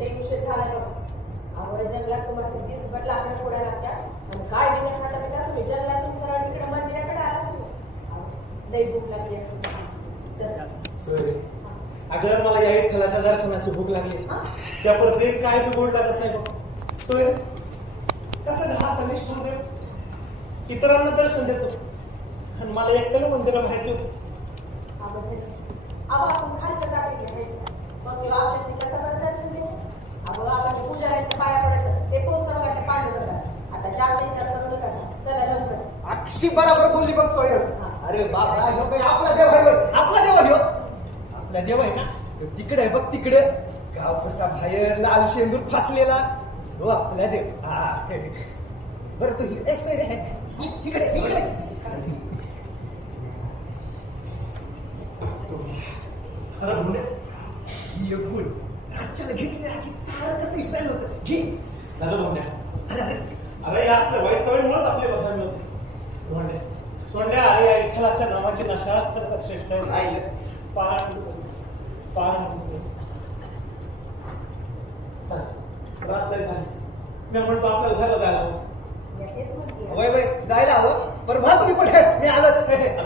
ते विषय झाला बघा. आवड जंगलात तुम्हाला 30 बट लाकडं फोडायला लागतात आणि काय बिना खाता बिना तुम्ही जंगलातून सरळ तिकडे मंदिराकडे आला. लई भूक लागली असेल. अगं मला या विठ्ठलाच्या दर्शनाची भूक लागली. त्या परत काय बी गोड लागत नाही बघ. सोय कसं हा सनिष्ठ होते इतरांना दर्शन देतो आणि मला एकट्याला मंदिरात माहिती होतं. आपण खालच्या जाते मग तेव्हा आपल्याला कसं बरं दर्शन देतो. अगं आपण पुजाऱ्यांच्या पाया पडायचं ते पोचतं बघा ते पांडू करतात. आता जास्त विचार करू नका. चला लवकर. अक्षी बरोबर बोलली बघ सोय. अरे बाप आपला देव आहे. आपला देव आहे. आपला देव आहे ना तिकडे आहे बघ तिकडे गाव कसा बाहेर लाल शेंदूर फासलेला हो आपला देव. बरं तू इकडे इकडे राज्याला घेतले की सारं कसं इसरायल होतं घे झालं म्हणण्या. अरे अरे अरे या असल्या वाईट सवयीमुळेच आपले बदनामी होते. म्हणण्या तोंड्या अरे या विठ्ठलाच्या नावाची नशाच सरकत श्रेष्ठ आहे. पान रात नाही झाली. मी म्हणतो आपल्याला घराला जायला हवं. वय वय जायला हवं. बरं भा तुम्ही कुठे मी आलोच.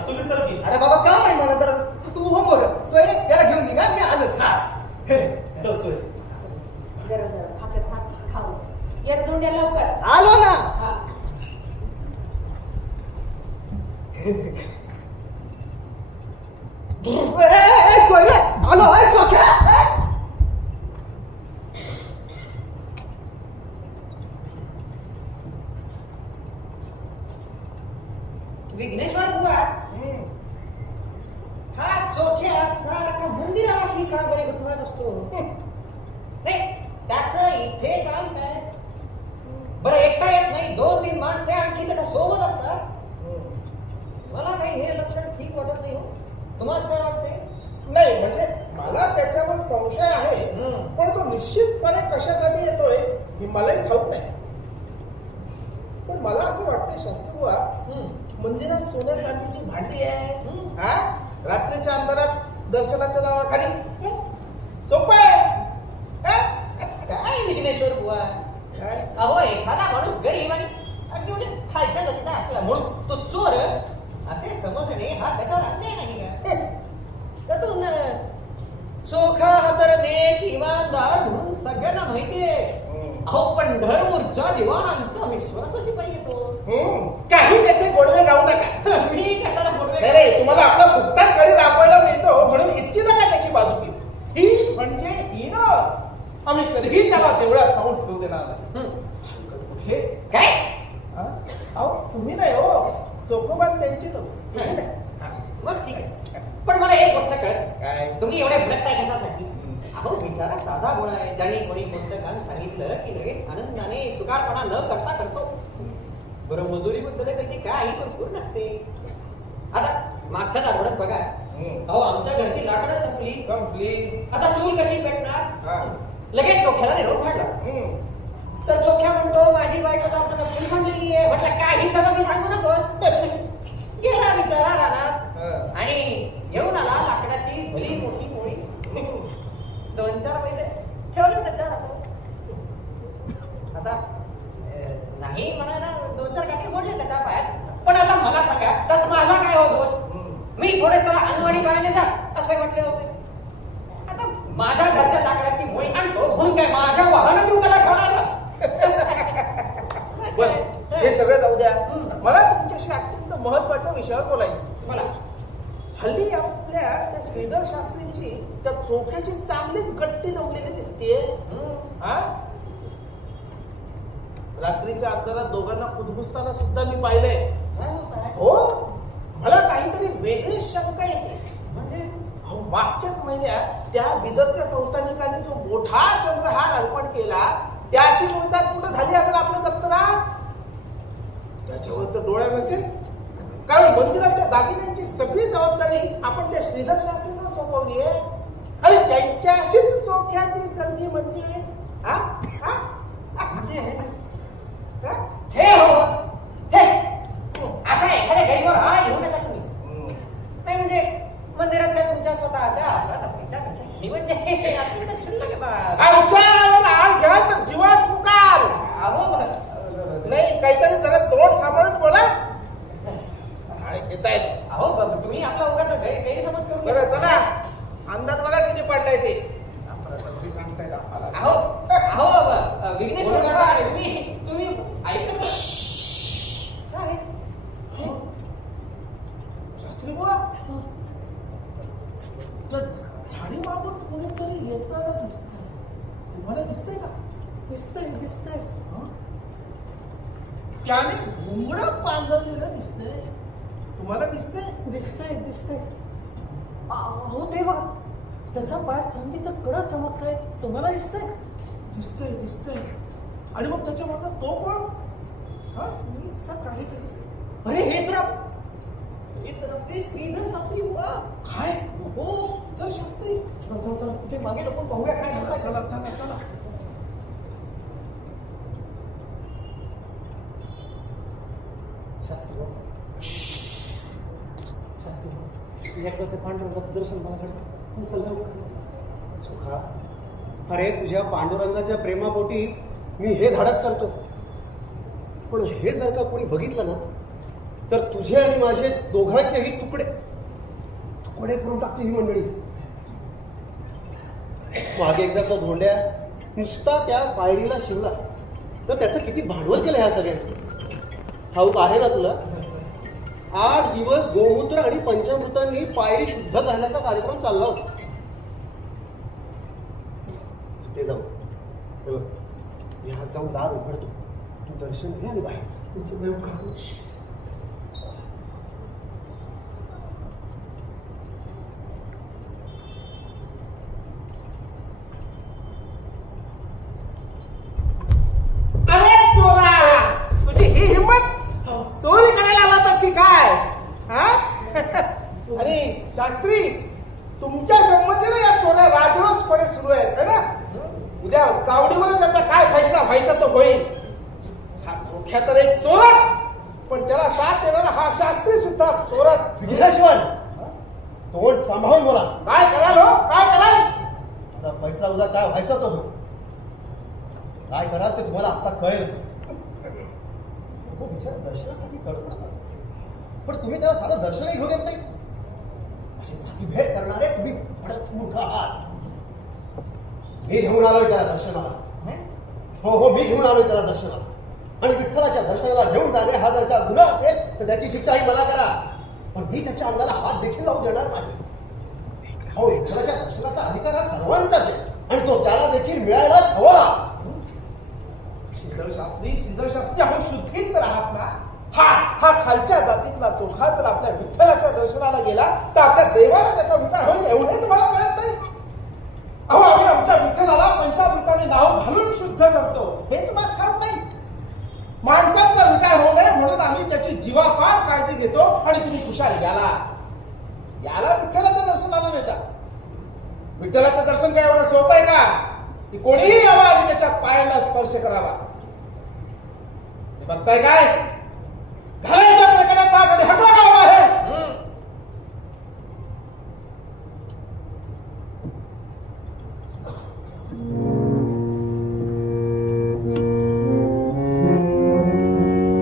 तुम्ही चल की. अरे बाबा काम आहे मला जरा तू हो मोर सोय याला घेऊन निघा मी आलोच. हा चल सोय. गरम गरम हातात खाऊ येत दोंड्या लवकर. आलो ना. सोय आलो चोख्या. विघ्नेश्वर बुवा हा चोख्या सारखा मंदिरावाशी का बरे गुंतवत असतो. नाही त्याचं इथे काम काय. बरं एकटा येत नाही 2-3 माणसे आणखी त्याच्या सोबत असतात. मला काही हे लक्षण ठीक वाटत नाही. हो तुम्हाला काय वाटते. नाही म्हणजे मला त्याच्यावर संशय आहे पण तो निश्चितपणे कशासाठी येतोय हे मलाही ठाऊक नाही. पण मला असं वाटतंय शास्त्रीबुवा मंदिरात सोन्या चांदीची भांडी आहे. हा रात्रीच्या अंधारात दर्शनाच्या नावाखाली सोपं आहे. काय विघ्नेश्वर बुवा काय अहो एखादा माणूस गरीब आणि अगदी म्हणजे खालच्या जातीचा असला म्हणून तो चोर असे समजणे हा त्याच्यावर अन्याय नाही का. त्यातून चोखा तर नेक इमानदार म्हणून सगळ्यांना माहिती आहे. अहो पंढरपूरच्या दिवाणांचा विश्वासाशी पाहिजे तो. काही त्याचे गोडवे गाऊ नका. मी कशाला बोलवे. नाही तुम्हाला आपला फुकटात गडी राबवायला मिळतो म्हणून इतकी नका त्याची बाजू घेऊ. ही म्हणजे हिनच. आम्ही कधीही त्याला देवळात पाहून ठेवू देणार नाही. कुठे काय अहो तुम्ही नाही हो चोखोबान त्यांची लोक. मग ठीक आहे. पण मला एक गोष्ट कळत तुम्ही एवढे भडकताय कशासाठी. अहो बिचारा साधा गुण आहे. ज्याने कोणी कोणतं काम सांगितलं की लगेच आनंदाने चुकारपणा न करता करतो. बरं मजुरीबद्दल त्याची काही भरपूर नसते. आता मागच्याच आठवड्यात बघा अहो आमच्या घरची लाकडं संपली. आता चूल कशी पेटणार. लगेच चोख्याला निरोप काढला. तर चोख्या म्हणतो माझी बायको तर आपल्याला पुढे म्हणलेली आहे. म्हटलं काही सगळं मी सांगू नकोस. गेला बिचारा रानात आणि येऊन आला लाकडाची भली मोठी पोळी 2-4 पैसे ठेवले त्याच्या हातात. आता नाही म्हणाला 2-4 काठी मोडले त्याच्या पायात. पण आता मला सांगा तर माझा काय हो दोष. मी थोडे त्याला अंगवाडी पायाने जा असे म्हटले होते. आता माझ्या घरच्या लाकडाची मोळी आणतो म्हणून काय माझ्या वाहनात येऊन त्याला खाणार का. हे सगळं जाऊ द्या. मला तुमच्याशी अत्यंत महत्वाच्या विषयावर बोलायचं. मला हल्ली आपल्या त्या श्रीधर शास्त्रींची त्या चोख्याची चांगलीच गट्टी जमलेली दिसते. रात्रीच्या अंधारात दोघांना कुजबुजताना सुद्धा मी पाहिलंय. हो मला काहीतरी वेगळी शंका येते. म्हणजे मागच्याच महिन्यात त्या बिदरच्या संस्थानिकांनी जो मोठा चंद्रहार अर्पण केला त्याची मोहितात कुठं झाली असेल आपल्या दप्तरात. त्याच्यावर तर डोळ्या नसेल कारण मंदिराच्या दागिन्यांची सगळी जबाबदारी आपण त्या श्रीधर शास्त्रींना सोपवली आहे आणि त्यांच्याशीच चोख्याची संधी म्हणजे असा एखाद्या गरीबावर आळा घेऊ नका तुम्ही. नाही म्हणजे मंदिरातल्या तुमच्या स्वतःच्या आपल्या तपकीच्या पेक्षा ही म्हणजे अत्यंत क्षुल्लक आहे बा. बोलाल तर जीवास मुकाल. अहो नाही काहीतरी जरा तोंड सांभाळून बोला. आणि घेतायत. अहो तुम्ही आपला उगाच गैरसमज करून बरं चला अंदाज बघा किती पडलाय ते. सांगतायत आम्हाला. अहो विघ्नेश्वर काका, तुम्ही ऐकत काय शास्त्री बुवा त्या झाडी मागून कोणीतरी येताना दिसतंय. तुम्हाला दिसतंय का? दिसतंय. त्याने घुंगडं पांघरलेलं दिसतंय. तुम्हाला दिसतंय. अहो ते बघा, त्याचा पायात चांदीचं कडं चमकतंय. तुम्हाला दिसतंय. आणि मग त्याच्या मागं तो कोण? काही अरे हे तर आपले श्रीधर शास्त्री बुवा. काय? हो तर शास्त्री चला तिथे मागे लपून पाहूया काय सांगताय. चला. शास्त्री एकदा ते पांडुरंगाचं दर्शन मला घडलं. सुखा, अरे तुझ्या पांडुरंगाच्या प्रेमापोटी मी हे धाडस करतो. पण हे जर का कोणी बघितलं ना तर तुझे आणि माझे दोघांचेही तुकडे करून टाकते ही मंडळी. मागे एकदा तो धोंड्या नुसता त्या पायरीला शिवला तर त्याचं किती भांडवल केलं ह्या सगळ्यांनी. ठाऊक आहे ना तुला? 8 दिवस गोमूत्र आणि पंचामृतांनी पायरी शुद्ध करण्याचा कार्यक्रम चालला होता. ते जाऊ मी हात जाऊन दार उघडतो. तू दर्शन घे आणि बाहेर. अरे चोरा, तुझी ही हिंमत चोरी करायला आला होतास की काय? आणि शास्त्री तुमच्या संमतीने या चोऱ्या राजरोसपणे सुरू आहेत है ना? उद्या चावडीवर त्याचा काय फैसला व्हायचा तो होईल. हा चोख्या तर एक चोरच, पण त्याला साथ देणारा हा शास्त्री सुद्धा चोरच. विघ्नेश्वर, तोंड सांभाळून बोला. काय कराल हो? काय कराल? माझा फैसला उद्या काय व्हायचा तो हो. काय कराल ते तुम्हाला आता कळेलच. तो बिचारा दर्शनासाठी तडफडत, पण तुम्ही त्याला साधं दर्शनही घेऊ देत नाही. असे जातीभेद करणारे तुम्ही पडत मूर्ख आहात. मी घेऊन आलोय त्याला दर्शनाला. हो मी घेऊन आलोय त्याला दर्शनाला. आणि विठ्ठलाच्या दर्शनाला घेऊन जाणे हा जर का गुन्हा असेल तर त्याची शिक्षाही मला करा. पण मी त्याच्या अंगाला हात देखील लावू देणार नाही. हो, विठ्ठलाच्या दर्शनाचा अधिकार हा सर्वांचाच आहे आणि तो त्याला देखील मिळायलाच हवा. श्रीधर शास्त्री अहो शुद्धीत तर आहात ना? हा खालच्या जातीतला चोखा जर आपल्या विठ्ठलाच्या दर्शनाला गेला तर आपल्या देवाला त्याचा विचार होईल एवढे तुम्हाला कळत नाही? अहो आम्ही आमच्या विठ्ठलाला पंचामृताने नाव घालून शुद्ध करतो हे तुम्हाला ठाऊक नाही. माणसांचा विचार होऊ नये म्हणून आम्ही त्याची जीवापाड काळजी घेतो आणि तुम्ही खुशाल याला विठ्ठलाच्या दर्शनाला नेता. विठ्ठलाचं दर्शन काय एवढं सोपं आहे का? की कोणीही यावं आणि त्याच्या पायाला स्पर्श करावा. बघताय काय? घराच्या प्रकारात